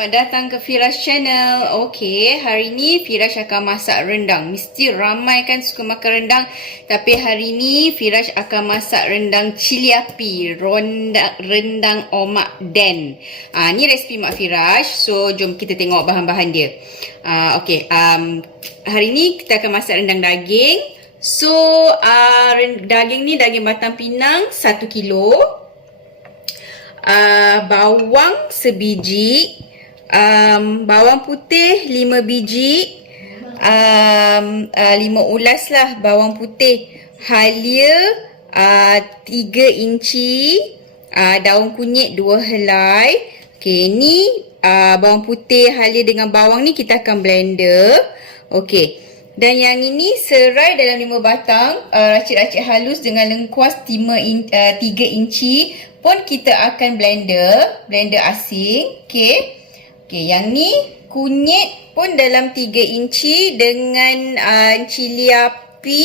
selamat datang ke Firash Channel. Okey, hari ni Firash akan masak rendang. Mesti ramai kan suka makan rendang. Tapi hari ni Firash akan masak rendang cili api, rendang Omak Dan. Ni resipi Mak Firash. So, jom kita tengok bahan-bahan dia. Okey, hari ni kita akan masak rendang daging. So, daging ni daging batang pinang 1 kilo. Bawang sebiji, bawang putih 5 biji, 5 ulas lah bawang putih, halia 3 inci, daun kunyit 2 helai. Okay, ni bawang putih, halia dengan bawang ni kita akan blender. Okay, dan yang ini serai dalam 5 batang, racik-racik halus dengan lengkuas 3 inci pun kita akan blender asing. Okay, yang ni kunyit pun dalam 3 inci dengan cili api.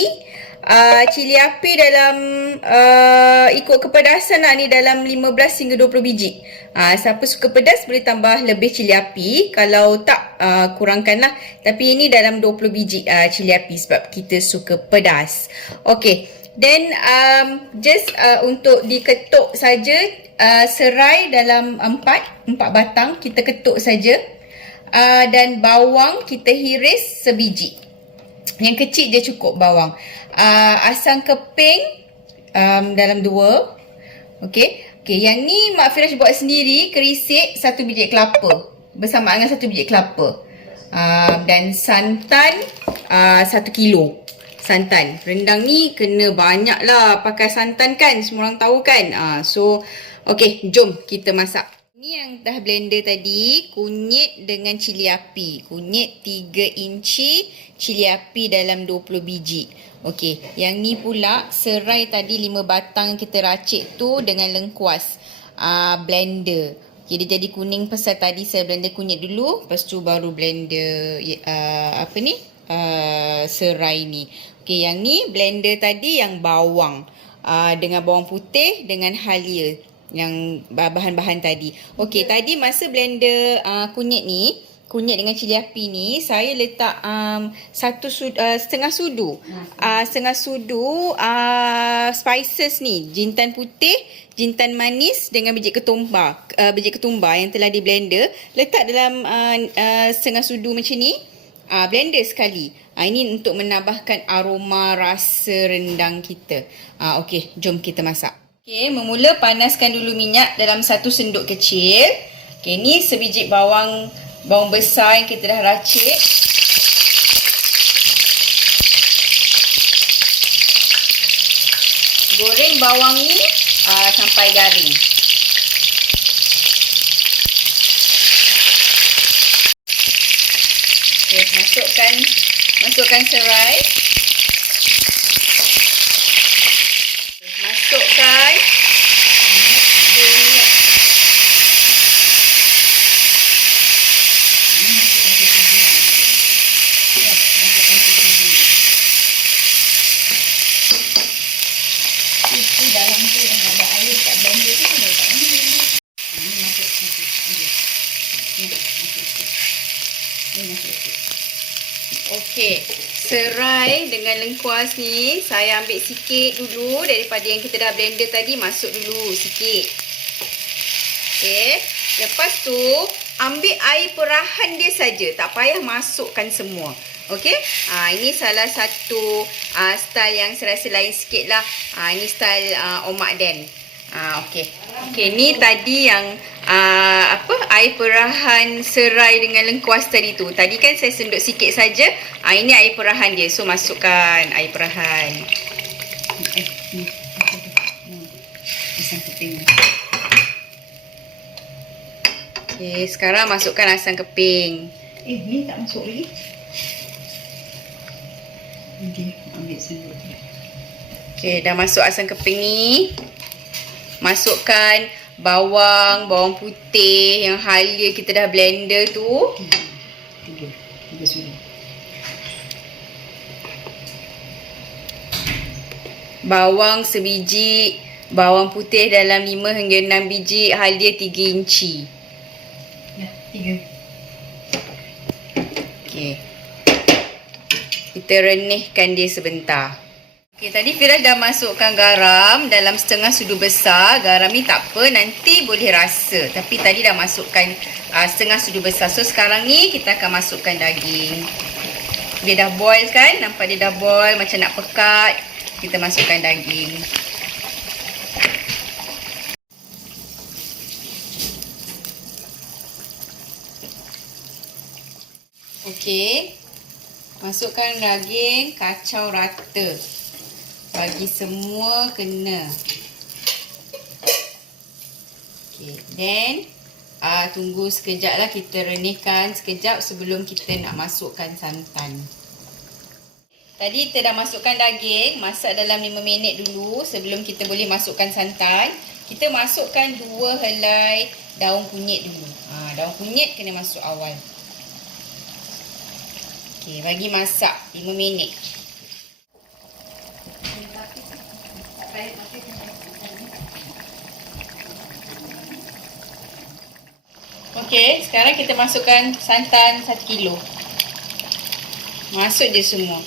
Cili api dalam ikut kepedasan lah ni, dalam 15 hingga 20 biji. Siapa suka pedas boleh tambah lebih cili api, kalau tak kurangkanlah. Tapi ini dalam 20 biji cili api sebab kita suka pedas. Okey. Then just untuk diketuk saja, serai dalam 4 batang kita ketuk saja. Dan bawang kita hiris sebiji. Yang kecil je cukup bawang. Asam keping dalam 2. Okey. Yang ni Mak Firash buat sendiri, kerisik 1 biji kelapa bersama dengan 1 biji kelapa. Dan santan 1 kilo. Santan. Rendang ni kena banyak lah pakai santan kan. Semua orang tahu kan. So, okey, jom kita masak. Ni yang dah blender tadi, kunyit dengan cili api. Kunyit 3 inci, cili api dalam 20 biji. Okey, yang ni pula serai tadi 5 batang kita racik tu dengan lengkuas. Blender. Okay, dia jadi kuning pasal tadi saya blender kunyit dulu. Lepas tu baru blender serai ni. Okey, yang ni blender tadi yang bawang. Dengan bawang putih dengan halia. Yang bahan-bahan tadi. Okey, tadi masa blender kunyit ni, kunyit dengan cili api ni, saya letak setengah sudu. Setengah sudu spices ni, jintan putih, jintan manis dengan biji ketumbar. Biji ketumbar yang telah di blender, letak dalam setengah sudu macam ni. Blender sekali. Ini untuk menambahkan aroma rasa rendang kita. Okey, jom kita masak. Okey, memula panaskan dulu minyak dalam 1 sendok kecil. Okey, ni sebiji bawang besar yang kita dah racik. Goreng bawang ni sampai garing. Okey, masukkan serai. Masukkan kunyit. Itu dalam tu yang ada air kat blender tu kena letak ni. Ni masuk sikit. Ni masuk sikit. Okey, serai dengan lengkuas ni saya ambil sikit dulu daripada yang kita dah blender tadi, masuk dulu sikit. Okey, lepas tu ambil air perahan dia saja, tak payah masukkan semua. Okey, ini salah satu style yang saya rasa lain sikit lah. Ini style Omak Dan. Okey, ni tadi yang air perahan serai dengan lengkuas tadi tu. Tadi kan saya senduk sikit saja. Ini air perahan dia. So masukkan air perahan. Asam keping. Okey, sekarang masukkan asam keping. Ni tak masuk lagi. Okey, ambil senduk. Okey, dah masuk asam keping ni. Masukkan bawang putih yang halia kita dah blender tu. 3 sudu. Bawang sebiji, bawang putih dalam 5 hingga 6 biji, halia 3 inci. Okey. Kita renihkan dia sebentar. Okey, tadi Firas dah masukkan garam dalam setengah sudu besar. Garam ni tak apa, nanti boleh rasa. Tapi tadi dah masukkan setengah sudu besar. So sekarang ni kita akan masukkan daging. Dia dah boil kan? Nampak dia dah boil macam nak pekat. Kita masukkan daging. Okey. Masukkan daging, kacau rata. Bagi semua kena. Okay, then tunggu sekejap lah, kita renihkan sekejap sebelum kita nak masukkan santan. Tadi kita dah masukkan daging, masak dalam 5 minit dulu sebelum kita boleh masukkan santan. Kita masukkan 2 helai daun kunyit dulu. Daun kunyit kena masuk awal. Okay, bagi masak 5 minit. Okey, sekarang kita masukkan santan 1 kilo. Masuk je semua.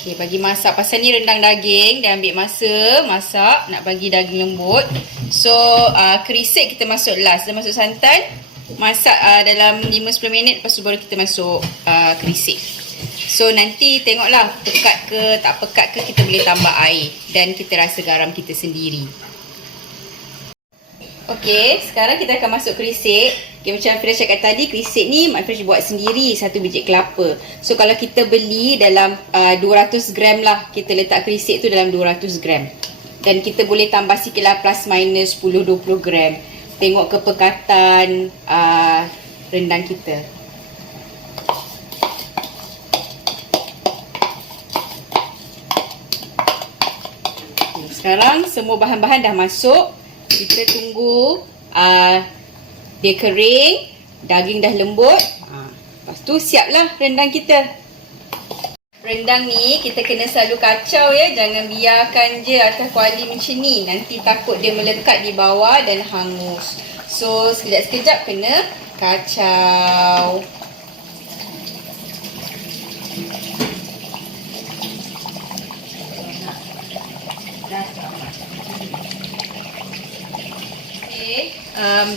Okey, bagi masak. Pasal ni rendang daging, dia ambil masa masak nak bagi daging lembut. So, kerisik kita masuk last. Dah masuk santan, masak dalam 5-10 minit, lepas tu baru kita masuk kerisik. So, nanti tengoklah pekat ke tak pekat ke, kita boleh tambah air. Dan kita rasa garam kita sendiri. Okey, sekarang kita akan masuk kerisik. Okay, macam Firas cakap tadi, kerisik ni Mak Firas buat sendiri 1 biji kelapa. So, kalau kita beli dalam 200 gram lah, kita letak kerisik tu dalam 200 gram. Dan kita boleh tambah sikit lah, plus minus 10-20 gram. Tengok kepekatan rendang kita. Okay, sekarang semua bahan-bahan dah masuk. Kita tunggu dia kering, daging dah lembut. Lepas tu siaplah rendang kita. Rendang ni kita kena selalu kacau ya. Jangan biarkan je atas kuali macam ni. Nanti takut dia melekat di bawah dan hangus. So sekejap-sekejap kena kacau.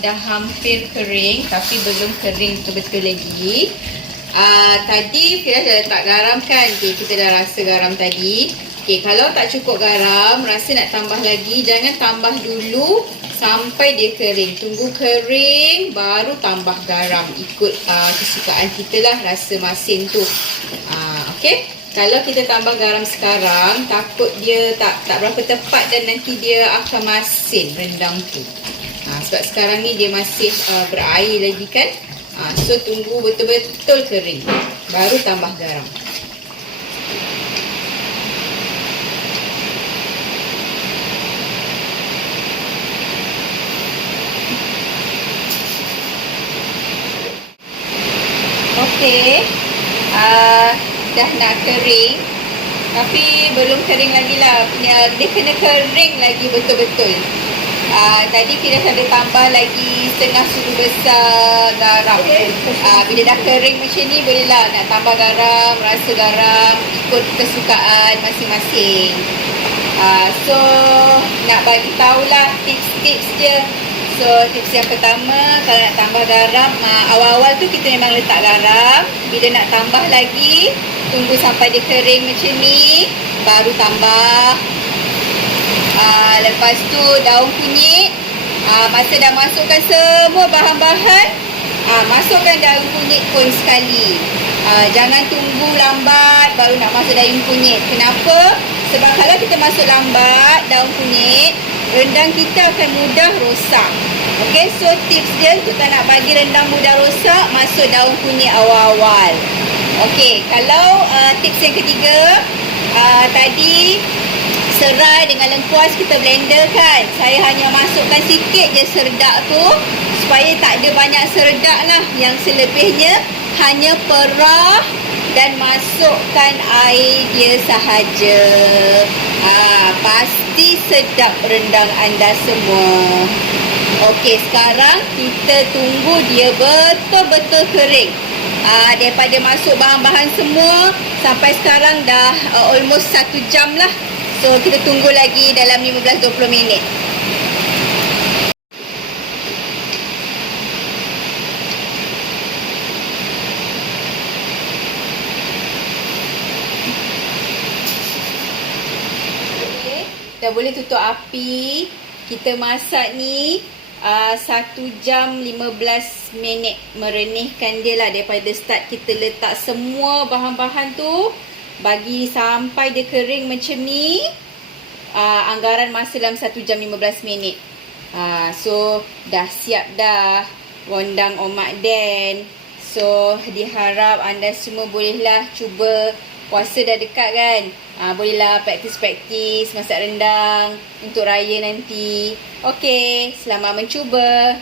Dah hampir kering tapi belum kering betul-betul lagi. Tadi Firas dah letak garam kan. Okay, kita dah rasa garam tadi. Okay, kalau tak cukup garam, rasa nak tambah lagi, jangan tambah dulu sampai dia kering. Tunggu kering baru tambah garam. Ikut kesukaan kita lah rasa masin tu. Okay, kalau kita tambah garam sekarang, takut dia tak berapa tepat dan nanti dia akan masin rendang tu. Sebab sekarang ni dia masih berair lagi kan. So tunggu betul-betul kering, baru tambah garam. Okey, dah nak kering tapi belum kering lagi lah. Dia kena kering lagi betul-betul. Tadi Firas ada tambah lagi setengah sudu besar garam. Bila dah kering macam ni, bolehlah nak tambah garam, rasa garam ikut kesukaan masing-masing. So nak bagi tahulah tips-tips je. So tips yang pertama, kalau nak tambah garam, awal-awal tu kita memang letak garam. Bila nak tambah lagi, tunggu sampai dia kering macam ni, baru tambah. Lepas tu daun kunyit. Masa dah masukkan semua bahan-bahan, masukkan daun kunyit pun sekali. Jangan tunggu lambat baru nak masuk daun kunyit. Kenapa? Sebab kalau kita masuk lambat daun kunyit, rendang kita akan mudah rosak. Okay, so tips dia, kita nak bagi rendang mudah rosak, masuk daun kunyit awal-awal. Okay, kalau tips yang ketiga, tadi serai dengan lengkuas kita blender kan. Saya hanya masukkan sikit je serdak tu supaya tak ada banyak serdak lah. Yang selebihnya hanya perah dan masukkan air dia sahaja. Pasti sedap rendang anda semua. Okey, sekarang kita tunggu dia betul-betul kering. Daripada masuk bahan-bahan semua, sampai sekarang dah almost 1 jam lah. So, kita tunggu lagi dalam 15-20 minit. Dah boleh tutup api. Kita masak ni 1 jam 15 minit. Merenihkan dia lah. Daripada start kita letak semua bahan-bahan tu, bagi sampai dia kering macam ni, anggaran masa dalam 1 jam 15 minit. So dah siap dah rondang Mak Dan. So diharap anda semua bolehlah cuba. Puasa dah dekat kan, bolehlah praktis-praktis masak rendang untuk raya nanti. Okey, selamat mencuba.